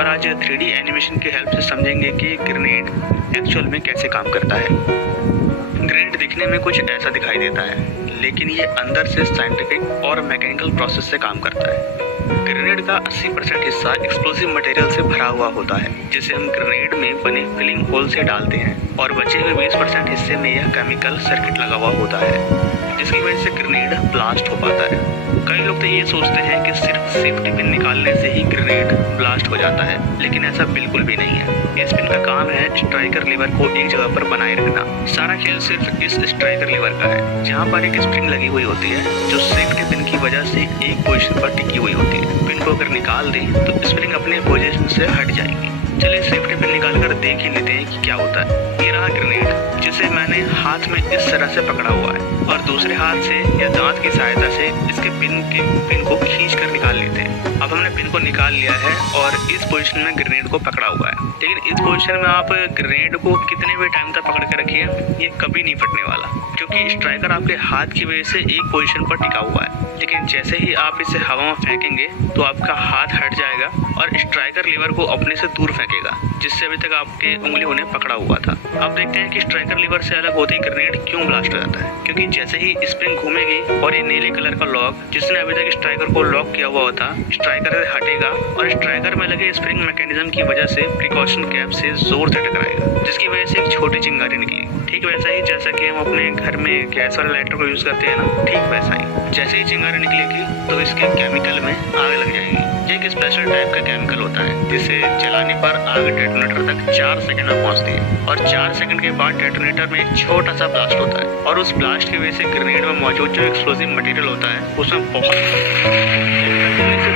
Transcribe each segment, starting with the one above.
और आज 3D animation की हेल्प से समझेंगे कि ग्रेनेड एक्चुअल में कैसे काम करता है। ग्रेनेड दिखने में कुछ ऐसा दिखाई देता है, लेकिन ये अंदर से साइंटिफिक और मैकेनिकल प्रोसेस से काम करता है। ग्रेनेड का 80% हिस्सा एक्सप्लोसिव मटेरियल से भरा हुआ होता है, जिसे हम ग्रेनेड में बने फिलिंग होल से डालते हैं और बचे हुए 20% हिस्से में यह केमिकल सर्किट लगा हुआ होता है, जिसकी वजह से ग्रेनेड ब्लास्ट हो पाता है। कई लोग तो ये सोचते हैं कि सिर्फ सेफ्टी पिन निकालने से ही ग्रेनेड ब्लास्ट हो जाता है, लेकिन ऐसा बिल्कुल भी नहीं है। इस पिन का काम है स्ट्राइकर लीवर को एक जगह पर बनाए रखना। सारा खेल सिर्फ इस स्ट्राइकर लीवर का है, जहाँ पर एक स्प्रिंग लगी हुई होती है जो सेफ्टी पिन की वजह से एक पोजीशन पर टिकी हुई होती है। पिन को अगर निकाल दें तो स्प्रिंग अपने पोजीशन से हट जाएगी। चलिए सेफ्टी पिन निकाल कर देख ही लेते हैं कि क्या होता है। ये रहा ग्रेनेड, जिसे मैंने हाथ में इस तरह से पकड़ा हुआ है और दूसरे हाथ से या दांत की सहायता से इसके पिन को खींच कर निकाल लेते हैं। अब हमने पिन को निकाल लिया है और इस पोजीशन में ग्रेनेड को पकड़ा हुआ है, लेकिन इस पोजीशन में आप ग्रेनेड को कितने भी टाइम तक पकड़ के रखिए, ये कभी नहीं फटने वाला, क्योंकि स्ट्राइकर आपके हाथ की वजह से एक पोजीशन पर टिका हुआ है। लेकिन जैसे ही आप इसे हवा में फेंकेंगे तो आपका हाथ हट जाएगा और स्ट्राइकर लीवर को अपने से दूर फेंकेगा, जिससे अभी तक आपके उंगलियों ने पकड़ा हुआ था। अब देखते हैं कि स्ट्राइकर लीवर से अलग होते ही ग्रेनेड क्यों ब्लास्ट हो जाता है। क्योंकि जैसे ही स्प्रिंग घूमेगी और ये नीले कलर का लॉक, जिसने अभी तक स्ट्राइकर को लॉक किया हुआ था, स्ट्राइकर से हटेगा और स्ट्राइकर में लगे स्प्रिंग मैकेनिज्म की वजह से प्रिकॉशन कैप से जोर से टकराएगा, जिसकी वजह से एक छोटी चिंगारी निकली। ठीक वैसा ही जैसा कि हम अपने घर में गैस वाला लाइटर को यूज करते हैं ना, ठीक वैसा ही। जैसे ही चिंगारी निकलेगी तो इसके केमिकल में आग लग जाएगी। ये एक स्पेशल टाइप का केमिकल होता है, जिसे जलाने पर आग डेटोनेटर तक 4 सेकंड में पहुंचती है और 4 सेकंड के बाद डेटोनेटर में एक छोटा सा ब्लास्ट होता है और उस ब्लास्ट की वजह से ग्रेनेड में मौजूद जो एक्सप्लोसिव मटेरियल होता है उसमें बहुत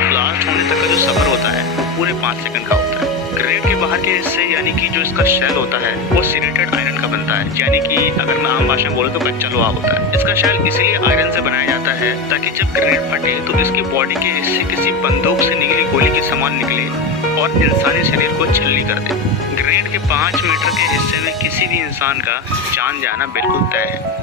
ब्लास्ट होने तक का जो सफर होता है पूरे 5 सेकंड का होता है। ग्रेनेड के बाहर के हिस्से यानी कि जो इसका शेल होता है वो सिरेटेड आयरन का बनता है, यानी कि अगर मैं आम भाषा में बोलूं तो कच्चा लोहा होता है। इसका शेल इसलिए आयरन से बनाया जाता है ताकि जब ग्रेनेड फटे तो इसकी बॉडी के हिस्से किसी बंदूक से निकली गोली के समान निकले और इंसानी शरीर को छलनी कर दे। ग्रेनेड के 5 मीटर के हिस्से में किसी भी इंसान का जान जाना बिल्कुल तय है।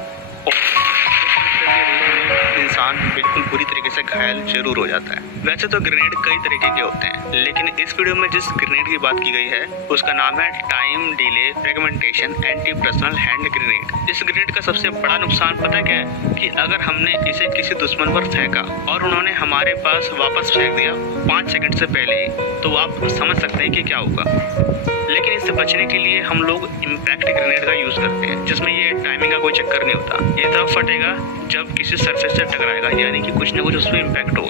इंसान बिल्कुल बुरी तरीके से घायल जरूर हो जाता है। वैसे तो ग्रेनेड कई तरीके के होते हैं, लेकिन इस वीडियो में जिस ग्रेनेड की बात की गई है उसका नाम है time delay fragmentation anti personal hand grenade. इस ग्रेनेड का सबसे बड़ा नुकसान पता क्या है कि अगर हमने इसे किसी दुश्मन पर फेंका और उन्होंने हमारे पास वापस फेंक दिया 5 सेकंड से पहले ही, तो आप समझ सकते हैं कि क्या होगा। लेकिन इससे बचने के लिए हम लोग इम्पैक्ट ग्रेनेड का यूज करते हैं, जिसमें ये टाइमिंग का कोई चक्कर नहीं होता। ये तब फटेगा जब किसी सरफेस से टकराएगा, यानी कि कुछ ना कुछ उस पर इम्पैक्ट होगा।